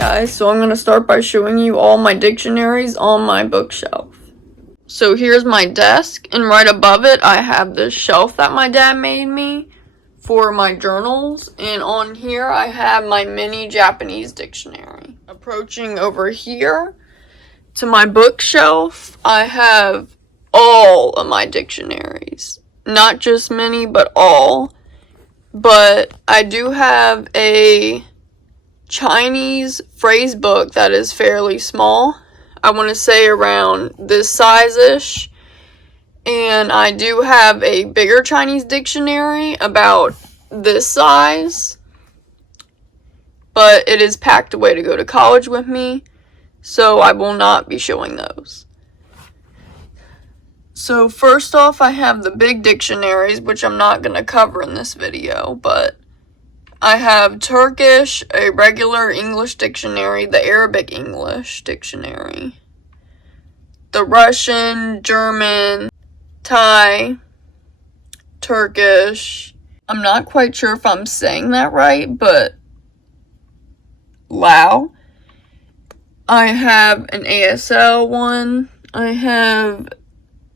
guys, so I'm going to start by showing you all my dictionaries on my bookshelf. So here's my desk, and right above it I have this shelf that my dad made me for my journals, and on here I have my mini Japanese dictionary. Approaching over here to my bookshelf, I have all of my dictionaries. Not just many, but all. But I do have a Chinese phrase book that is fairly small. I want to say around this size-ish. And I do have a bigger Chinese dictionary about this size. But it is packed away to go to college with me, so I will not be showing those. So first off, I have the big dictionaries, which I'm not going to cover in this video, but I have Turkish, a regular English dictionary, the Arabic English dictionary, the Russian, German, Thai, Turkish. I'm not quite sure if I'm saying that right, but Lao. I have an ASL one. I have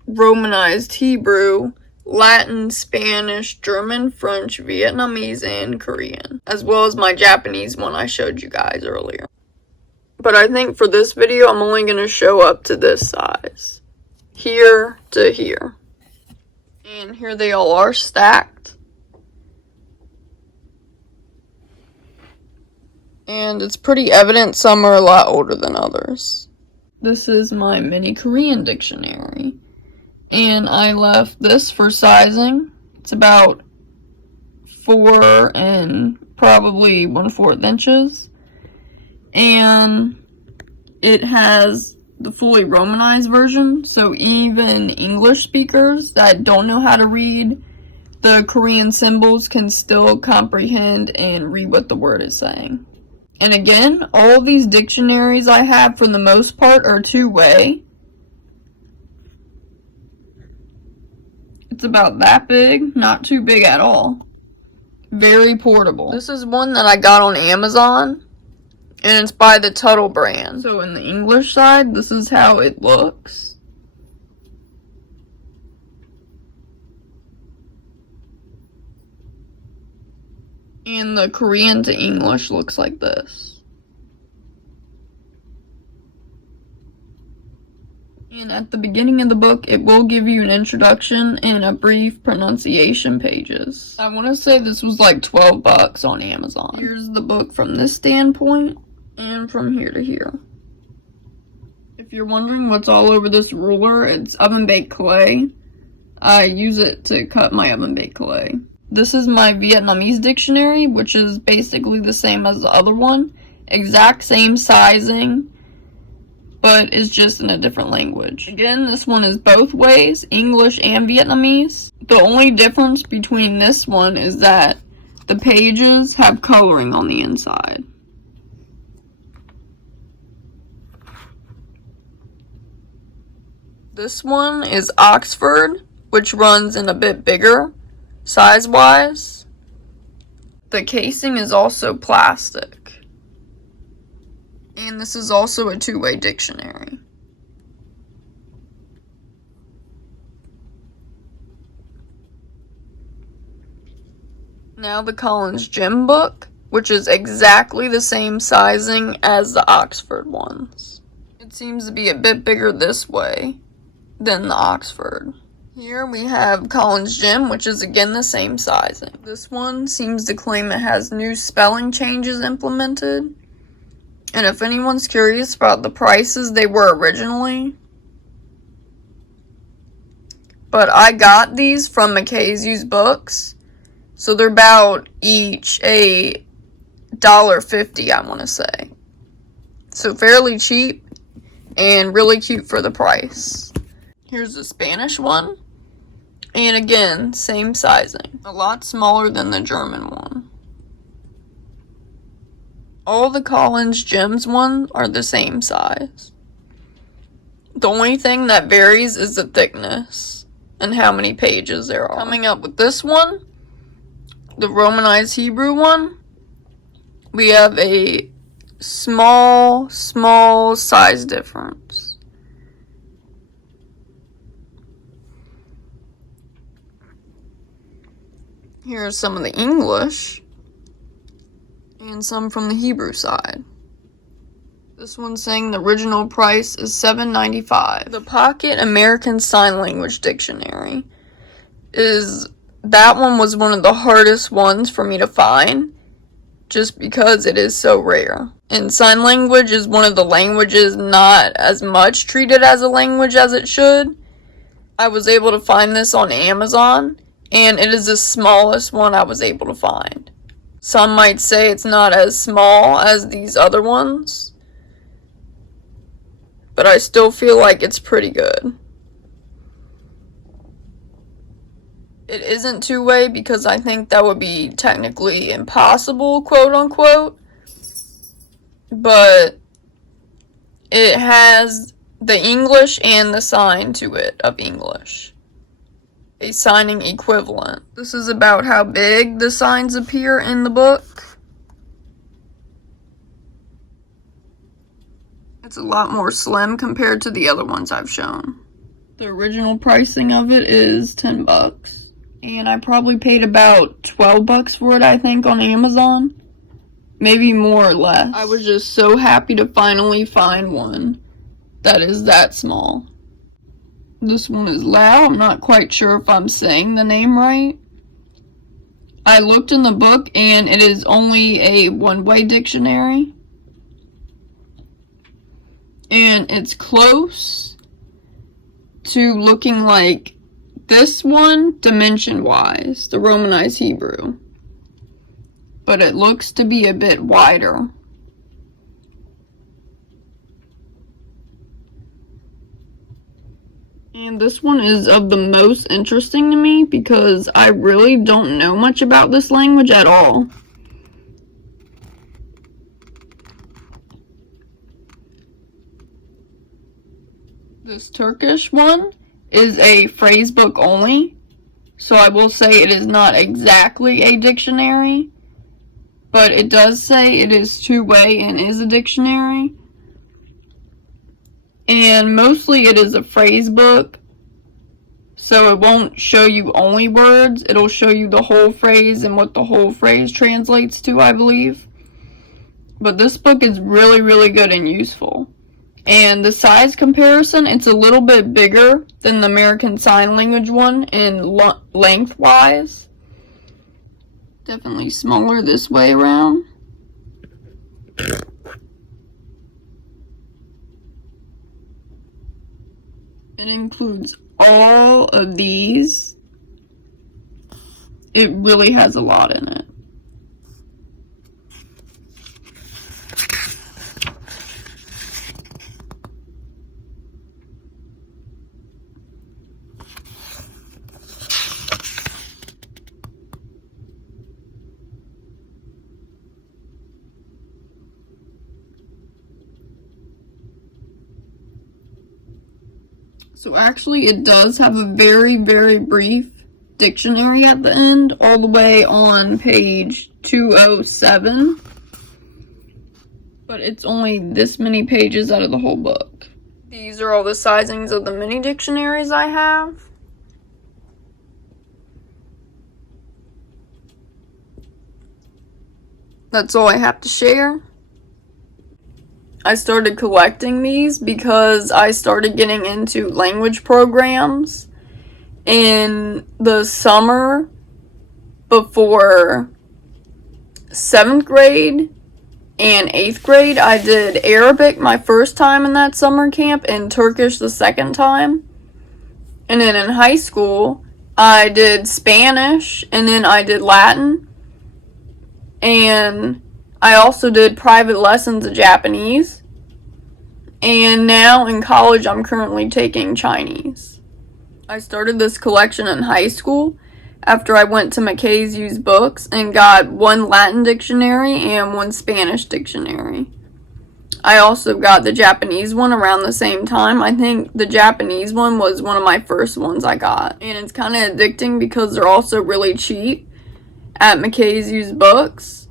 Romanized Hebrew, Latin, Spanish, German, French, Vietnamese, and Korean, as well as my Japanese one I showed you guys earlier. But I think for this video, I'm only going to show up to this size. Here to here. And here they all are stacked. And it's pretty evident some are a lot older than others. This is my mini Korean dictionary. And I left this for sizing. It's about 4 and probably 1/4 inches. And it has the fully Romanized version, so even English speakers that don't know how to read the Korean symbols can still comprehend and read what the word is saying. And again, all of these dictionaries I have for the most part are two-way. It's about that big, not too big at all. Very portable. This is one that I got on Amazon, and it's by the Tuttle brand. So in the English side, this is how it looks. And the Korean to English looks like this. And at the beginning of the book, it will give you an introduction and a brief pronunciation pages. I want to say this was like $12 on Amazon. Here's the book from this standpoint and from here to here. If you're wondering what's all over this ruler, it's oven-baked clay. I use it to cut my oven-baked clay. This is my Vietnamese dictionary, which is basically the same as the other one. Exact same sizing, but it's just in a different language. Again, this one is both ways, English and Vietnamese. The only difference between this one is that the pages have coloring on the inside. This one is Oxford, which runs in a bit bigger, size-wise. The casing is also plastic. And this is also a two-way dictionary. Now the Collins Gym book, which is exactly the same sizing as the Oxford ones. It seems to be a bit bigger this way than the Oxford. Here we have Collins Gym, which is again the same sizing. This one seems to claim it has new spelling changes implemented. And if anyone's curious about the prices, they were originally. But I got these from McKay's Used Books. So they're about each $1.50, I want to say. So fairly cheap and really cute for the price. Here's the Spanish one. And again, same sizing. A lot smaller than the German one. All the Collins Gems ones are the same size. The only thing that varies is the thickness and how many pages there are. Coming up with this one, the Romanized Hebrew one, we have a small size difference. Here are some of the English and some from the Hebrew side. This one's saying the original price is $7.95. The Pocket American Sign Language Dictionary that one was one of the hardest ones for me to find, just because it is so rare. And sign language is one of the languages not as much treated as a language as it should. I was able to find this on Amazon, and it is the smallest one I was able to find. Some might say it's not as small as these other ones, but I still feel like it's pretty good. It isn't two-way because I think that would be technically impossible, quote-unquote. But it has the English and the sign to it of English. A signing equivalent. This is about how big the signs appear in the book. It's a lot more slim compared to the other ones I've shown. The original pricing of it is $10. And I probably paid about $12 for it, I think, on Amazon. Maybe more or less. I was just so happy to finally find one that is that small. This one is Lao. I'm not quite sure if I'm saying the name right. I looked in the book and it is only a one-way dictionary. And it's close to looking like this one, dimension-wise, the Romanized Hebrew. But it looks to be a bit wider. And this one is of the most interesting to me because I really don't know much about this language at all. This Turkish one is a phrase book only, so I will say it is not exactly a dictionary, but it does say it is two-way and is a dictionary. And mostly it is a phrase book, so it won't show you only words, it'll show you the whole phrase and what the whole phrase translates to, I believe. But this book is really, really good and useful. And the size comparison, it's a little bit bigger than the American Sign Language one in lengthwise. Definitely smaller this way around. It includes all of these. It really has a lot in it. So actually it does have a very, very brief dictionary at the end, all the way on page 207. But it's only this many pages out of the whole book. These are all the sizings of the mini dictionaries I have. That's all I have to share. I started collecting these because I started getting into language programs in the summer before 7th grade and 8th grade. I did Arabic my first time in that summer camp and Turkish the second time. And then in high school, I did Spanish and then I did Latin. And I also did private lessons of Japanese. And now in college, I'm currently taking Chinese. I started this collection in high school after I went to McKay's used books and got one Latin dictionary and one Spanish dictionary. I also got the Japanese one around the same time. I think the Japanese one was one of my first ones I got. And it's kind of addicting because they're also really cheap at McKay's used books,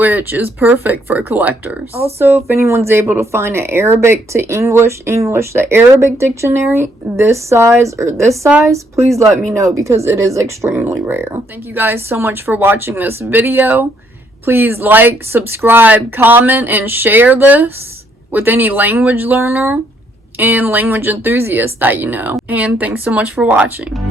which is perfect for collectors. Also, if anyone's able to find an Arabic to English, English to Arabic dictionary, this size or this size, please let me know because it is extremely rare. Thank you guys so much for watching this video. Please like, subscribe, comment, and share this with any language learner and language enthusiast that you know. And thanks so much for watching.